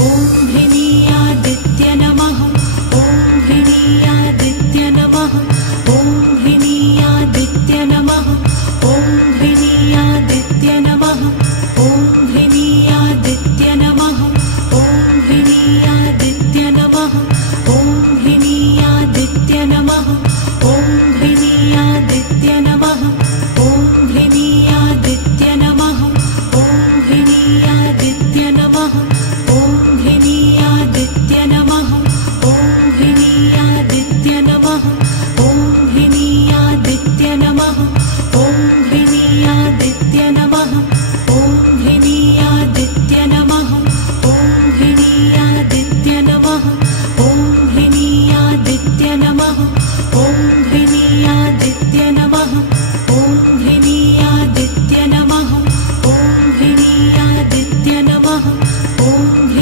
ॐ ह्रीनीयादित्य नमः। ॐ ह्रीनीयादित्य नमः। ॐ ह्रीनीयादित्य नमः। ॐ ह्रीनीयादित्य नमः। ॐ ह्रीनीयादित्य नमः। ॐ ह्रीनीयादित्य नमः। ॐ ह्रीनीयादित्य नमः। ॐ ह्रीनीयादित्य नमः। ॐ ह्रीनीयादित्य नमः। ॐ ह्रीनीयादित्य नमः। ॐ ह्रीनीयादित्य नमः। ॐ ह्रीनीयादित्य नमः। ॐ ह्रीनीयादित्य नमः। ॐ ह्रीनीयादित्य नमः। ॐ ह्रीनीयादित्य नमः। ॐ ह्रीनीयादित्य